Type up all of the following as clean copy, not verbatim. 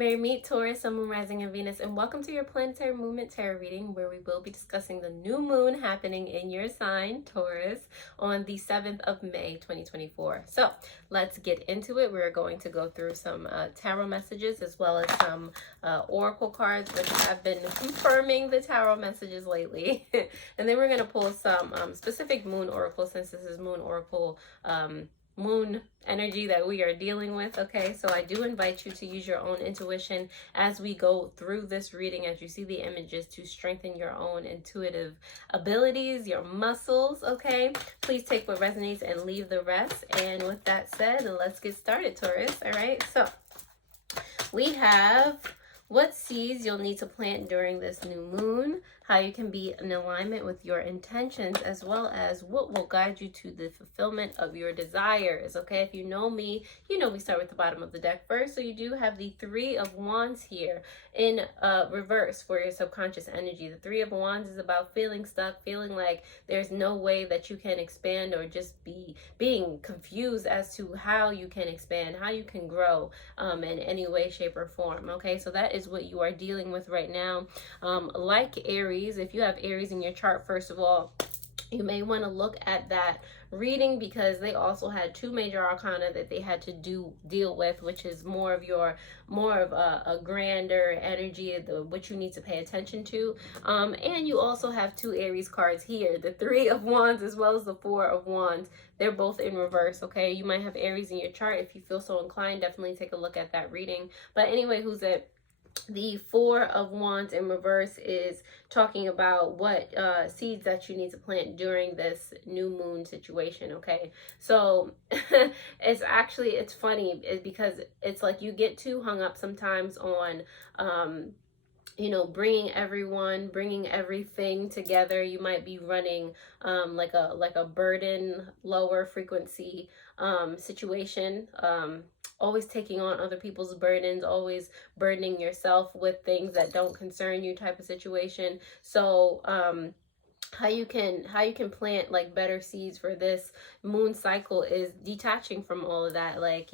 Merry meet Taurus, Sun, Moon, Rising, and Venus, and welcome to your planetary movement tarot reading, where we will be discussing the new moon happening in your sign, Taurus, on the 7th of May, 2024. So let's get into it. We're going to go through some tarot messages as well as some oracle cards, which have been confirming the tarot messages lately. And then we're going to pull some specific moon oracles, since this is moon oracle moon energy that we are dealing with. Okay, so I do invite you to use your own intuition as we go through this reading, as you see the images, to strengthen your own intuitive abilities, your muscles. Okay, please take what resonates and leave the rest. And with that said, let's get started, Taurus. All right, so we have what seeds you'll need to plant during this new moon, how you can be in alignment with your intentions, as well as what will guide you to the fulfillment of your desires. Okay, if you know me, you know we start with the bottom of the deck first. So you do have the Three of Wands here in reverse for your subconscious energy. The Three of Wands is about feeling stuck, feeling like there's no way that you can expand, or just being confused as to how you can expand, how you can grow in any way, shape, or form. Okay, so that is what you are dealing with right now. Like Aries, if you have Aries in your chart, first of all, you may want to look at that reading, because they also had two major arcana that they had to deal with, which is more of a grander energy, what you need to pay attention to. And you also have two Aries cards here, the Three of Wands as well as the Four of Wands. They're both in reverse. Okay, you might have Aries in your chart. If you feel so inclined, definitely take a look at that reading. But anyway, who's it? The Four of Wands in reverse is talking about what seeds that you need to plant during this new moon situation. Okay, so it's funny because it's like you get too hung up sometimes on bringing everything together. You might be running like a burden, lower frequency situation, always taking on other people's burdens, always burdening yourself with things that don't concern you type of situation. So how you can plant like better seeds for this moon cycle is detaching from all of that, like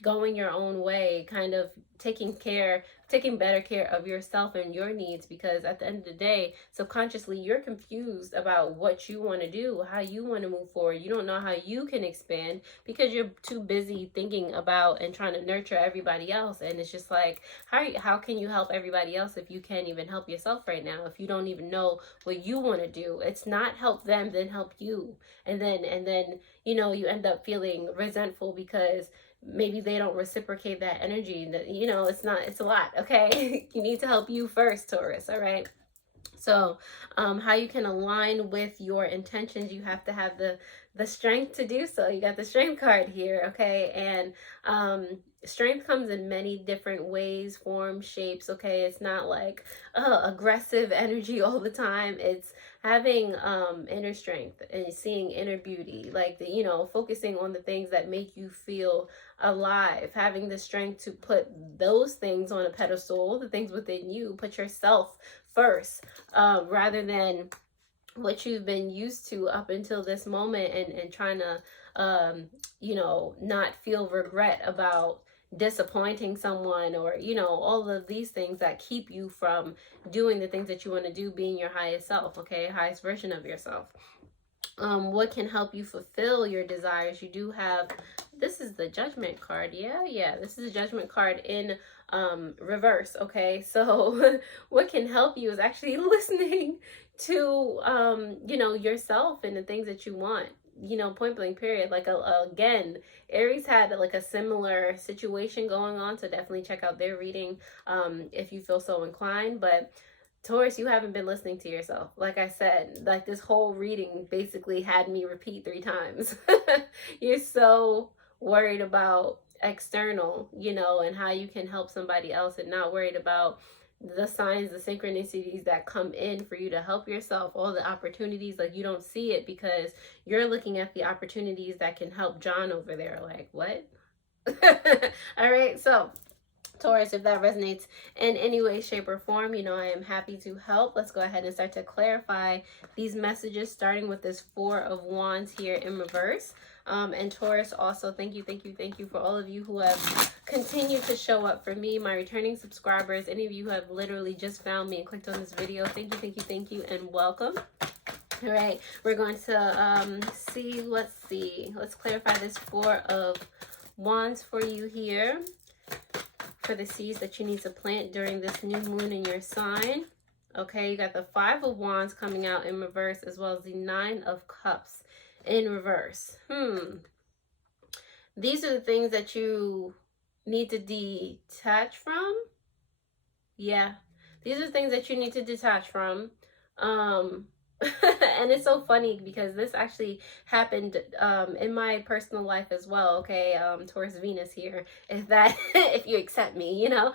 going your own way, kind of taking better care of yourself and your needs, because at the end of the day, subconsciously, you're confused about what you want to do, how you want to move forward. You don't know how you can expand because you're too busy thinking about and trying to nurture everybody else. And it's just like, how can you help everybody else if you can't even help yourself right now? If you don't even know what you want to do, it's not help them, then help you. And then you end up feeling resentful because maybe they don't reciprocate that energy. That it's a lot. Okay, you need to help you first, Taurus. All right. So how you can align with your intentions, you have to have the strength to do so. You got the strength card here. Okay, and strength comes in many different ways, forms, shapes. Okay, it's not like aggressive energy all the time. It's having inner strength and seeing inner beauty, like focusing on the things that make you feel alive, having the strength to put those things on a pedestal, the things within you, put yourself first, rather than what you've been used to up until this moment, and trying to not feel regret about disappointing someone, or all of these things that keep you from doing the things that you want to do, being your highest self. Okay, highest version of yourself. What can help you fulfill your desires? You do have, this is the Judgment card. Yeah, this is a Judgment card in reverse. Okay, so what can help you is actually listening to yourself and the things that you want, point blank period. Like again, Aries had like a similar situation going on, so definitely check out their reading if you feel so inclined. But Taurus, you haven't been listening to yourself. Like I said, like this whole reading basically had me repeat 3 times. You're so worried about external, and how you can help somebody else, and not worried about the signs, the synchronicities that come in for you to help yourself, all the opportunities. Like you don't see it because you're looking at the opportunities that can help John over there. Like, what? All right, so Taurus, if that resonates in any way, shape, or form, I am happy to help. Let's go ahead and start to clarify these messages, starting with this Four of Wands here in reverse. And Taurus also, thank you, thank you, thank you for all of you who have continued to show up for me, my returning subscribers, any of you who have literally just found me and clicked on this video. Thank you, thank you, thank you, and welcome. All right, we're going to see, let's clarify this Four of Wands for you here, for the seeds that you need to plant during this new moon in your sign. Okay, you got the Five of Wands coming out in reverse, as well as the Nine of Cups in reverse. These are the things that you need to detach from. Yeah, these are things that you need to detach from. And it's so funny because this actually happened in my personal life as well. Okay, Taurus Venus here, if that if you accept me, you know.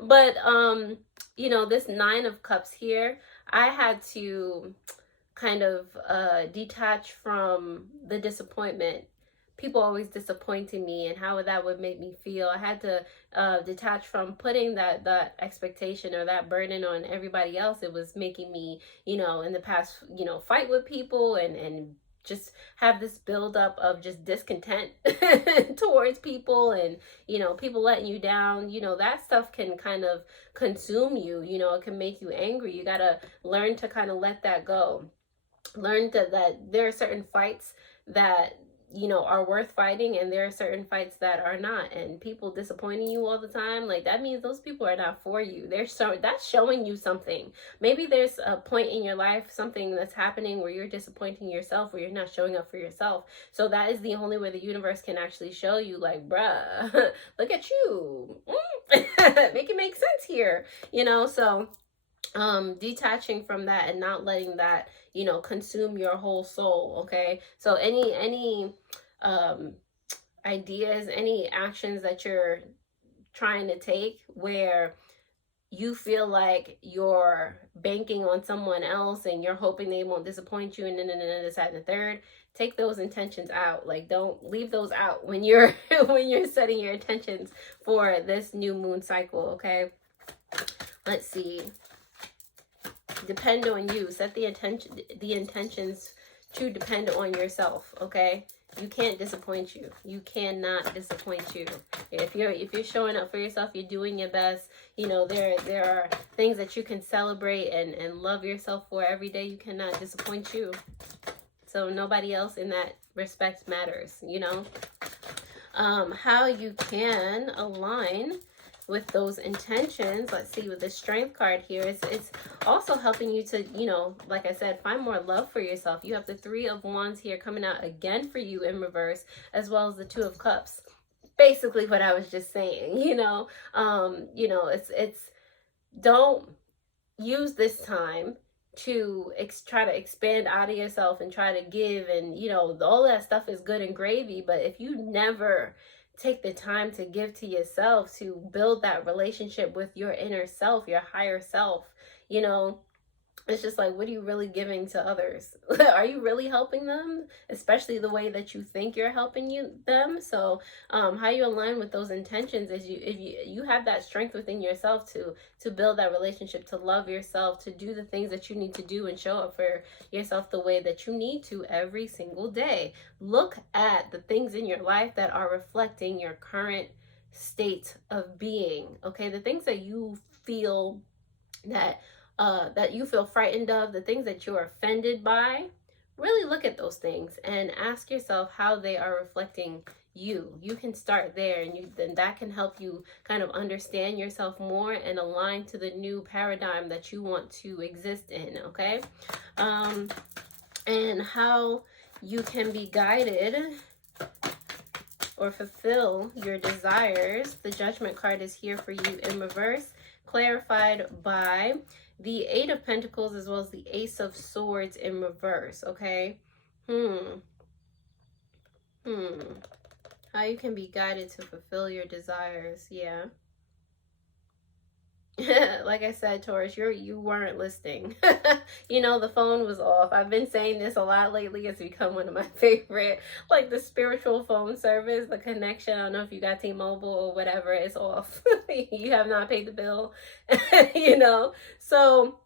But you know, this Nine of Cups here, I had to kind of detach from the disappointment. People always disappointing me and how that would make me feel. I had to detach from putting that expectation or that burden on everybody else. It was making me, you know, in the past, you know, fight with people and just have this buildup of just discontent towards people, and, you know, people letting you down. You know, that stuff can kind of consume you. You know, it can make you angry. You got to learn to kind of let that go. Learn that there are certain fights that, you know, are worth fighting, and there are certain fights that are not. And people disappointing you all the time, like, that means those people are not for you. That's showing you something. Maybe there's a point in your life, something that's happening where you're disappointing yourself, where you're not showing up for yourself. So that is the only way the universe can actually show you, like, bruh, look at you. Make it make sense here, you know. So detaching from that and not letting that, you know, consume your whole soul. Okay, so any ideas, any actions that you're trying to take where you feel like you're banking on someone else and you're hoping they won't disappoint you, and then this, that, and the third, take those intentions out. Like, don't leave those out when you're when you're setting your intentions for this new moon cycle. Okay, let's see. Depend on you. Set the intentions to depend on yourself. Okay, you can't disappoint you. You cannot disappoint you. If you're showing up for yourself, you're doing your best. You know, there are things that you can celebrate and love yourself for every day. You cannot disappoint you. So nobody else in that respect matters. You know, how you can align with those intentions. Let's see, with the Strength card here, it's also helping you to, you know, like I said, find more love for yourself. You have the Three of Wands here coming out again for you in reverse, as well as the Two of Cups. Basically what I was just saying, you know. It's don't use this time to try to expand out of yourself and try to give, and, you know, all that stuff is good and gravy, but if you never take the time to give to yourself, to build that relationship with your inner self, your higher self, you know, it's just like, what are you really giving to others? Are you really helping them? Especially the way that you think you're helping them. So how you align with those intentions is if you have that strength within yourself to build that relationship, to love yourself, to do the things that you need to do and show up for yourself the way that you need to every single day. Look at the things in your life that are reflecting your current state of being. Okay, the things that you feel that you feel frightened of, the things that you're offended by, really look at those things and ask yourself how they are reflecting you. You can start there, and then that can help you kind of understand yourself more and align to the new paradigm that you want to exist in. Okay, and how you can be guided or fulfill your desires. The Judgment card is here for you in reverse, clarified by the Eight of Pentacles as well as the Ace of Swords in reverse. Okay, how you can be guided to fulfill your desires. Yeah. Like I said, Taurus, you weren't listening. You know, the phone was off. I've been saying this a lot lately. It's become one of my favorite, like the spiritual phone service, the connection. I don't know if you got T-Mobile or whatever, it's off. You have not paid the bill. You know, so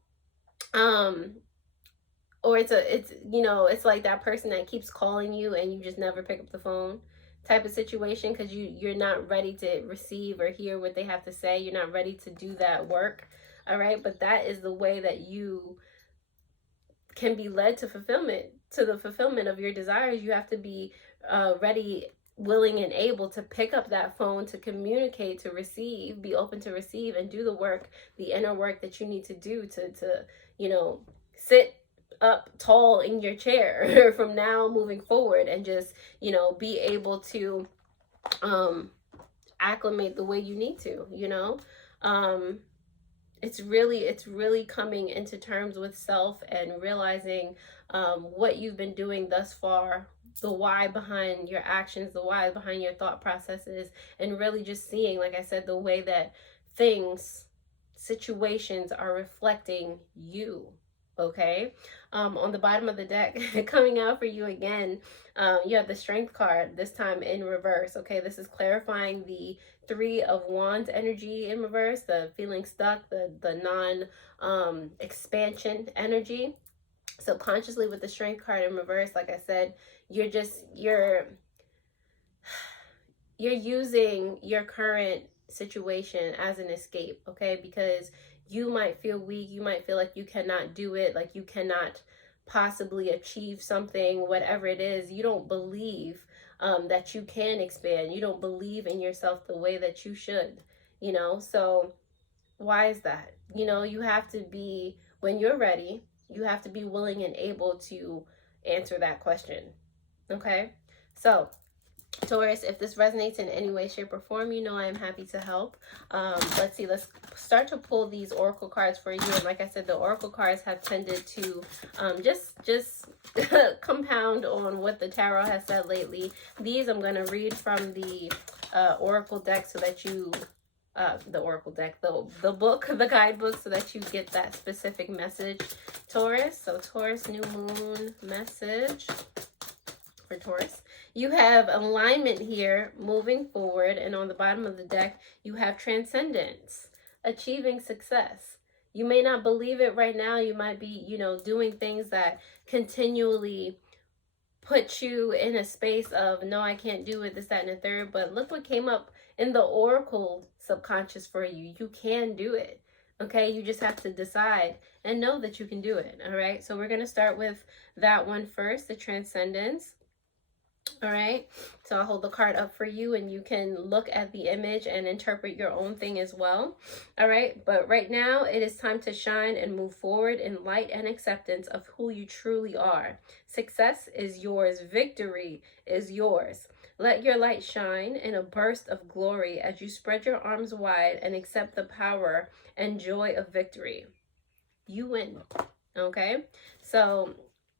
or it's you know, it's like that person that keeps calling you and you just never pick up the phone type of situation, because you're not ready to receive or hear what they have to say. You're not ready to do that work. All right, but that is the way that you can be led to fulfillment, to the fulfillment of your desires. You have to be ready, willing, and able to pick up that phone, to communicate, to receive, be open to receive, and do the work, the inner work that you need to do to you know, sit up tall in your chair from now moving forward, and just, you know, be able to acclimate the way you need to, you know. It's really coming into terms with self and realizing what you've been doing thus far, the why behind your actions, the why behind your thought processes, and really just seeing, like I said, the way that things, situations are reflecting you. Okay. On the bottom of the deck, coming out for you again, you have the Strength card, this time in reverse. Okay, this is clarifying the Three of Wands energy in reverse, the feeling stuck, the non expansion energy. So consciously, with the Strength card in reverse, like I said, you're using your current situation as an escape, okay? Because you might feel weak, you might feel like you cannot do it, like you cannot possibly achieve something, whatever it is. You don't believe that you can expand. You don't believe in yourself the way that you should, you know? So why is that? You know, you have to be, when you're ready, you have to be willing and able to answer that question, okay? So Taurus, if this resonates in any way, shape, or form, you know I am happy to help. Let's see, let's start to pull these oracle cards for you. And like I said, the oracle cards have tended to just compound on what the tarot has said lately. These I'm going to read from the oracle deck, so that you the oracle deck, the book, the guidebook, so that you get that specific message, Taurus. So Taurus, new moon message for Taurus. You have alignment here, moving forward, and on the bottom of the deck, you have transcendence, achieving success. You may not believe it right now. You might be, you know, doing things that continually put you in a space of, no, I can't do it, this, that, and the third. But look what came up in the oracle subconscious for you. You can do it. Okay, you just have to decide and know that you can do it. All right, so we're going to start with that one first, the transcendence. All right, so I'll hold the card up for you, and you can look at the image and interpret your own thing as well. All right, but right now it is time to shine and move forward in light and acceptance of who you truly are. Success is yours. Victory is yours. Let your light shine in a burst of glory as you spread your arms wide and accept the power and joy of victory. You win. Okay, so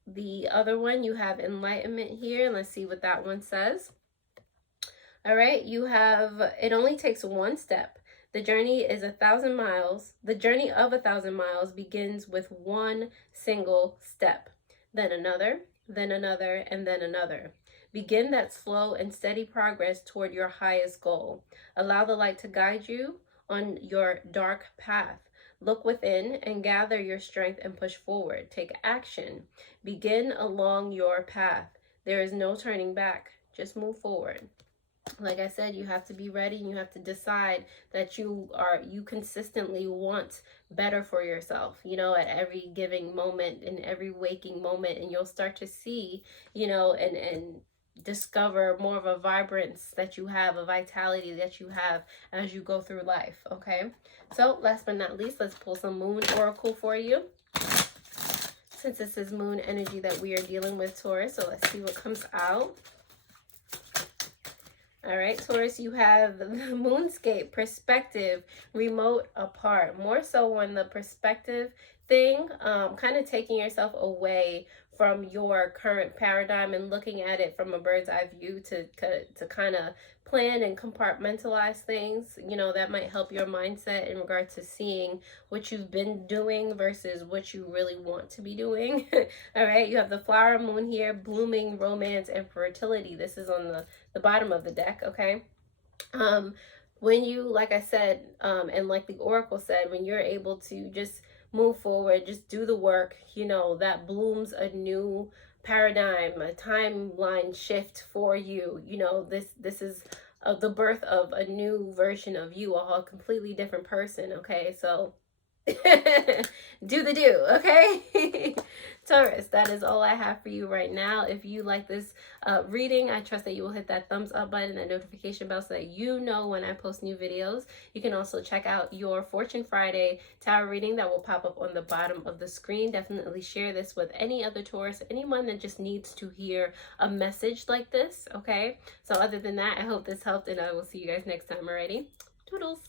the other one, you have enlightenment here. Let's see what that one says. All right, you have, it only takes one step. The journey is 1,000 miles. The journey of 1,000 miles begins with one single step, then another, and then another. Begin that slow and steady progress toward your highest goal. Allow the light to guide you on your dark path. Look within and gather your strength and push forward. Take action. Begin along your path. There is no turning back. Just move forward. Like I said, you have to be ready, and you have to decide that you consistently want better for yourself, you know, at every giving moment, in every waking moment, and you'll start to see, you know, and discover more of a vibrance that you have, a vitality that you have as you go through life. Okay, so last but not least, let's pull some moon oracle for you, since this is moon energy that we are dealing with, Taurus. So let's see what comes out. All right, Taurus, you have the moonscape, perspective, remote, apart. More so on the perspective thing, kind of taking yourself away from your current paradigm and looking at it from a bird's eye view to kind of plan and compartmentalize things. You know, that might help your mindset in regard to seeing what you've been doing versus what you really want to be doing. All right, you have the flower moon here, blooming, romance, and fertility. This is on the bottom of the deck, okay? When you, like I said, and like the oracle said, when you're able to just move forward, just do the work, you know, that blooms a new paradigm, a timeline shift for you. You know, this is the birth of a new version of you, a completely different person. Okay, so do the do, okay? Taurus, that is all I have for you right now. If you like this reading, I trust that you will hit that thumbs up button, that notification bell, so that you know when I post new videos. You can also check out your Fortune Friday tarot reading that will pop up on the bottom of the screen. Definitely share this with any other Taurus, anyone that just needs to hear a message like this, okay? So other than that, I hope this helped, and I will see you guys next time. Alrighty, toodles.